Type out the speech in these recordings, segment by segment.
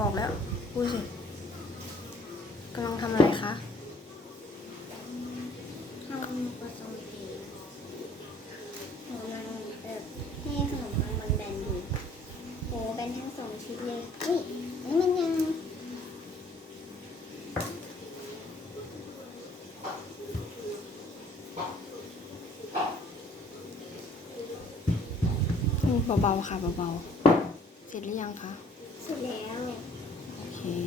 บอกแล้วพูดสิกำลังทำอะไรคะทำผสมเองหนูกำลังแบบให้ขนมปังมันแบนอยู่โหแบนทั้งสองชิ้นเลยอุ้ยอันนี้มันยังอืมเบาๆค่ะเบาๆเสร็จหรือยังคะ เสร็จแล้ว โอเค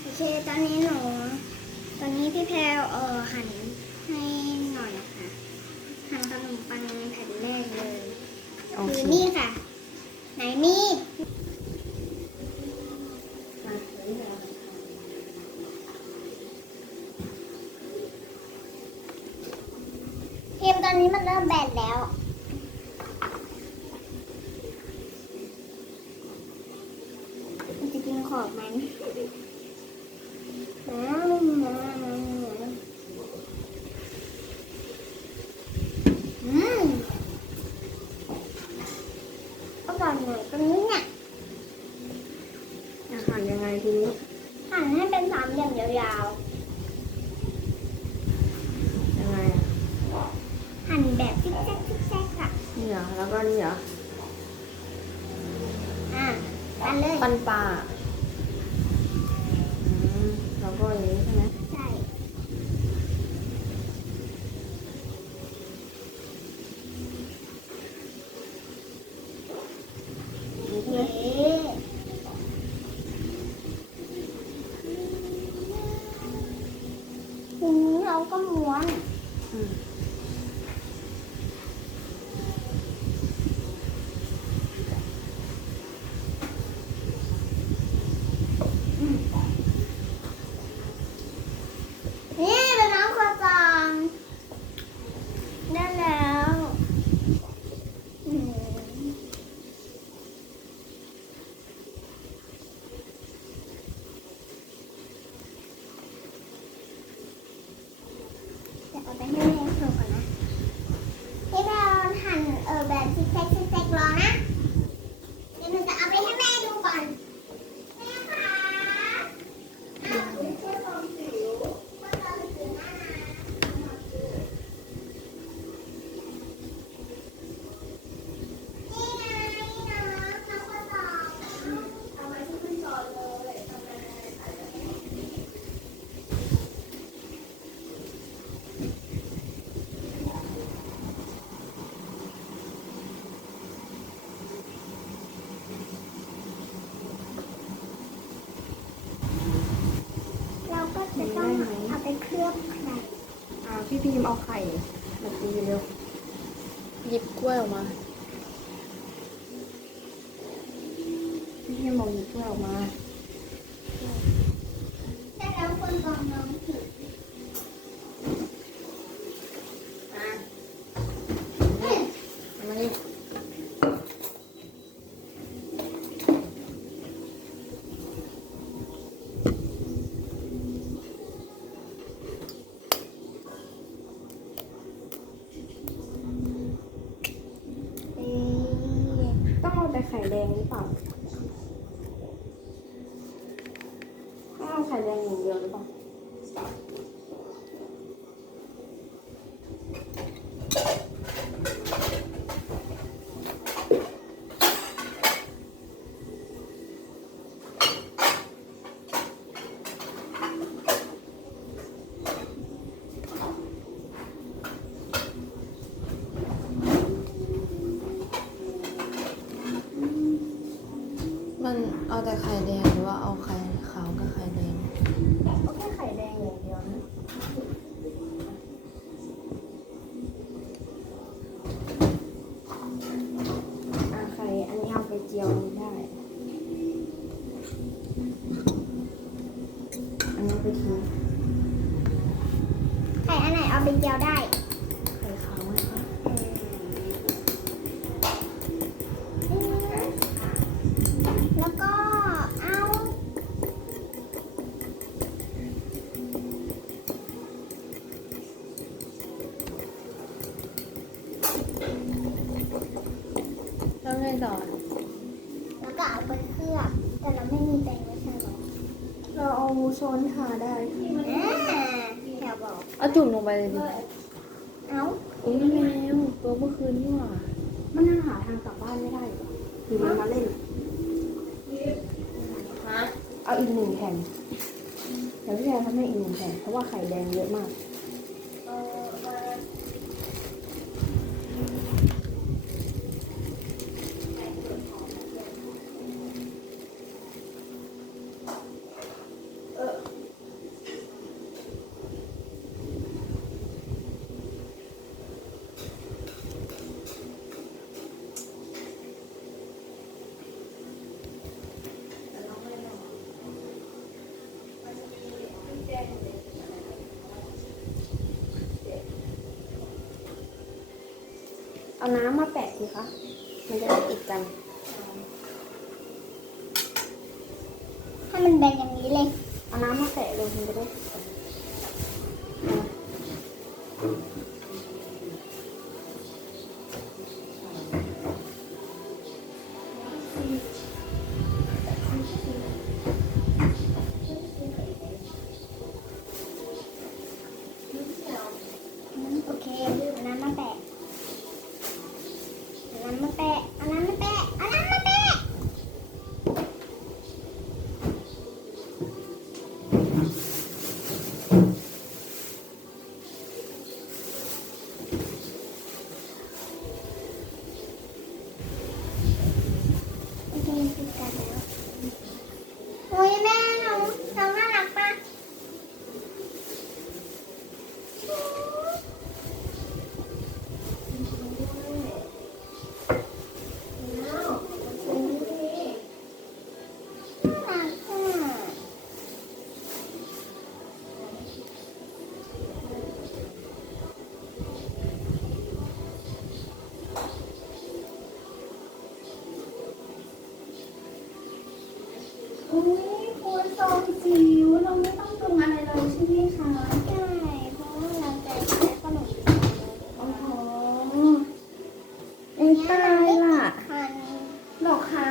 โอเค ตอนนี้หนู ตอนนี้พี่แพรวเออหั่นให้หน่อยค่ะ หั่นขนมปังแผ่นแรกเลยโอคืเคอนี่ค่ะ ไหนมีดพิมพ์ตอนนี้มันเริ่มแบนแล้ว มันจะกินข อบไหมอ้าวอืมอร่อยหน่อยตรงนี้เนี่ยอาหารยังไงทีนี้หั่นให้เป็นสามเหลี่ยมยาวยังไงอะๆหั่นแบบซิกแซกซิกแซกค่ะนี่เหรอแล้วก็นี่เหรออะปันเลย ปันปลา มันดีเร็วหยิบกล้วยออกมาพี่พิมองหยิบกล้วยออกมาแต่แล้วคนบอกน้องผิด อะเอามานี่ เอ๊ะ ต้องเอาแต่ไข่แดงหรือ เปล่าต้องเอาไข่แดงอย่างเดียวหรือเปล่า มัน เอาแต่ไข่แดงหรือว่าเอาไข่ขาวกับไข่แดง เอาแค่ไข่แดงอย่างเดียวนะอะไข่อันนี้เอาไปเจียวได้ อันนี้ไปทิ้งไข่อันไหนเอาไปเจียวได้ ไข่ขาวไหมคะ อืม ต่อ แล้วก็เอาไปเคลือบแต่เราไม่มีแปรงไม่ใช่หรอ เราเอา ช้อนทาได้อ่าแถวบอก เอาจุ่มลงไปเลยดิเอ้าอุ้ยแมวตัวเมื่อคืนนี่หว่ามันยังหาทางกลับบ้านไม่ได้เหรอหรือมันมาเล่น เอาอีกหนึ่งแผ่นเดี๋ยวพี่แพรทำให้อีกหนึ่งแผ่นเพราะว่าไข่แดงเยอะมาก เอาน้ำมาแปะสิคะ มันจะได้ติดกัน ให้มันแบนอย่างนี้เลย เอาน้ำมาแปะเลยมันจะได้ อุ้ยโคนซองจิ๋วเราไม่ต้องปรุงอะไรเลยใช่ไหมคะใช่เพราะว่าเราจะใช้ขนม โอ้โหเอ้ยตายล่ะ คัน หรอคะ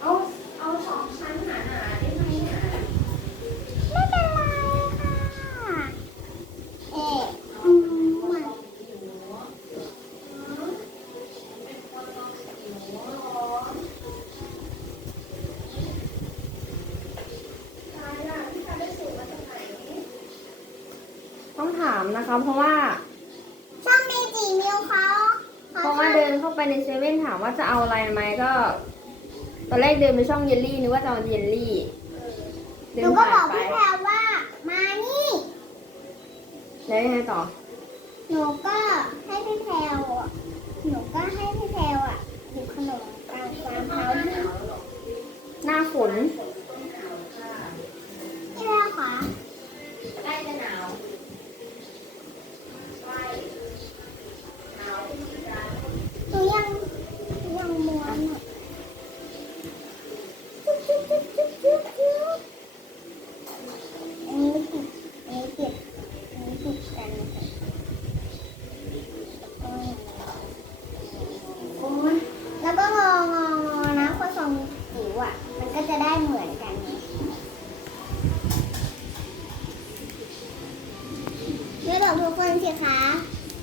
เอาเอาสองชั้นหนาๆได้ไหมเนี่ย ไม่เป็นไรค่ะ เอ๊ะมา ตายล่ะพี่คะได้สูตรมาจากไหน ต้องถามนะคะ เพราะว่า ช่องเมจิมิวเขาเพราะว่าเดินเข้าไปในเซเว่นถามว่าจะเอาอะไรไหมก็ ตอนแรกเดินไปช่องเยลลี่นึกว่าจะเอาเยลลี่หเดินูนก็บผ่าอนกไปพี่แพรว่า มานี่ แล้วยังไงต่อ หนูก็ให้พี่แพรวอะหนูก็ให้พี่แพรวอะหยิบขนมกลางกลางเท้าที่หน้าฝน เหมือนกันไงไม่บอกทุกคนสิคะ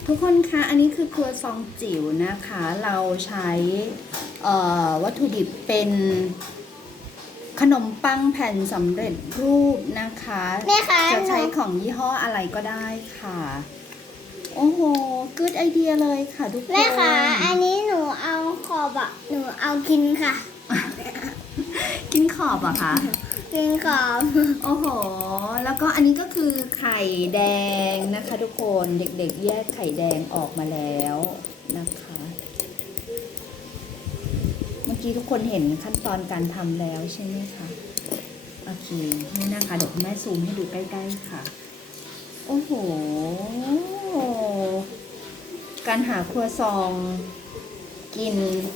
ทุกคนคะอันนี้คือครัวซองจิ๋วนะคะ เราใช้เอ่อวัตถุดิบเป็นขนมปังแผ่นสำเร็จรูปนะคะแม่คะจะหนูใช้ของยี่ห้ออะไรก็ได้ค่ะ โอ้โหกูดไอเดียเลยค่ะทุกคน แม่คะ อันนี้หนูเอาขอบอะหนูเอากินค่ะกิ นขอบเหรอะคะ กินขอบโอ้โห แล้วก็อันนี้ก็คือไข่แดงนะคะทุกคนเด็กๆ แยกไข่แดงออกมาแล้วนะคะ เมื่อกี้ทุกคนเห็นขั้นตอนการทำแล้วใช่ไหมคะ โอเค นี่นะคะเดี๋ยวคุณแม่ซูมให้ดูใกล้ๆค่ะ โอ้โห การหาครัวซอง กิน